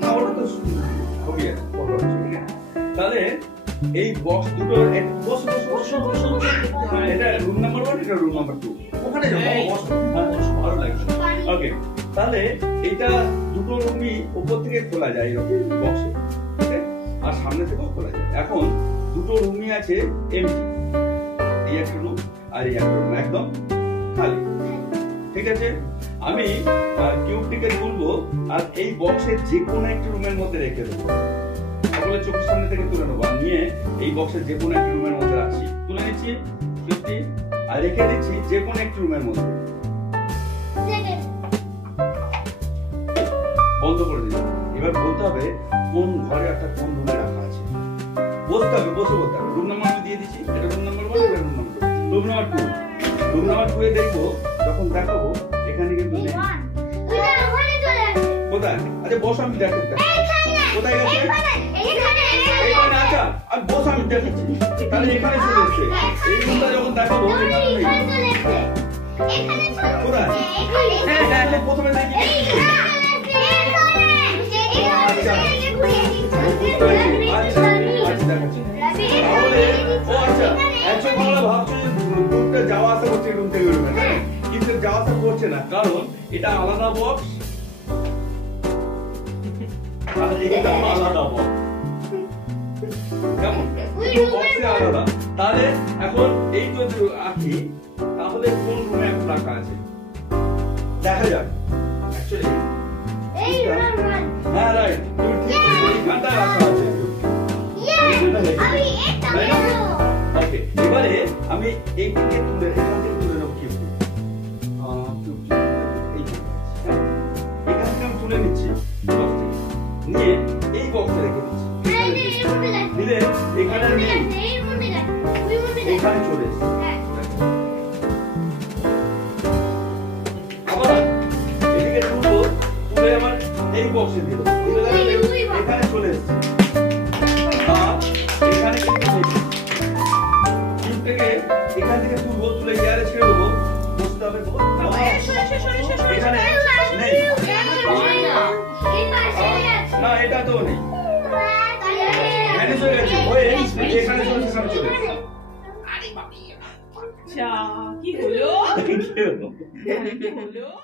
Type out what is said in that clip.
না ওটা তো ছবি আছে তাহলে এই বক্স দুটো বস এটা রুম নাম্বার 1 এটা রুম নাম্বার 2 ওখানে যাও বস ভালো লাগছে ওকে তাহলে এটা দুটো রুমই উপর থেকে খোলা যায় এরকম বক্সে ওকে আর সামনে থেকেও খোলা যায় এখন দুটো রুমই আছে এমটি এই একটা রুম আর এই একটা রুম একদম খালি ঠিক আছে আমি কিউবটিকে তুলবো আর এই বক্সের যে কোনো একটা রুমের মধ্যে রেখে দেবো তাহলে চোখের সামনে থেকে তুলে নেবো নিয়ে এই বক্সের যে কোনো একটা রুমের মধ্যে রাখছি তুলে নিচ্ছি কিউবটি আর রেখে দিচ্ছি যে কোনো একটা রুমের মধ্যে বন্ধ করে দিলাম এবার বলতে হবে কোন ঘরে একটা কোন রুমে রাখা আছে বসতে হবে বসে বলতে হবে রুম নাম্বার আমি দিয়ে দিচ্ছি এটা রুম নাম্বার 1 এটা room number 2 room number 2 room number 2 এ দেখবো যখন দেখাবো এখানে কিন্তু নেই কোথায় আরে বস আমি দেখাচ্ছি কোথায় গেছে এখানে আচ্ছা আর বস আমি দেখাচ্ছি তাহলে এখানে চলে এসেছে এই রুমটা যখন দেখাবো এখানে নেই কোথায় এখানে প্রথমে দেখি আচ্ছা আচ্ছা দেখাচ্ছি তাহলে ও আচ্ছা একশো বাংলা ভাবছো রুমটা যাওয়া আসা করছে রুম থেকে রুমে কিন্তু যাওয়া আসা করছে না কারণ এটা আলাদা বক্স আর এটা আলাদা বক্স কেমন বক্সে আলাদা তাহলে এখন এই যদি আঁকি তাহলে কোন রুমে এখন রাখা আছে দেখা যাক অ্যাকচুয়ালি হ্যাঁ রাইট তুমি ঠিক এইখানটা রাখা আছে ওকে এবারে আমি এইটাকে তুলে এখান থেকে তুলে নেব কি এখান থেকে আমি তুলে নিচ্ছি বক্স থেকে নিয়ে এই বক্সে রেখে দিচ্ছি দিলে এখানে নেই এখানে চলে এসেছে আবার এদিকে তুলবো তুলে আমার এই বক্সে দিল এখানে চলে এসেছে এখানে কিন্তু কিউবটাকে এখান থেকে তুলবো তুলে এয়ারে ছেড়ে দেবো বসতে হবে এখানে নেই না এটা তো নেই ম্যানেজ হয়ে গেছে ওই এখানে চলে সেখানে চলে আরে বাবা কি হলো কি হলো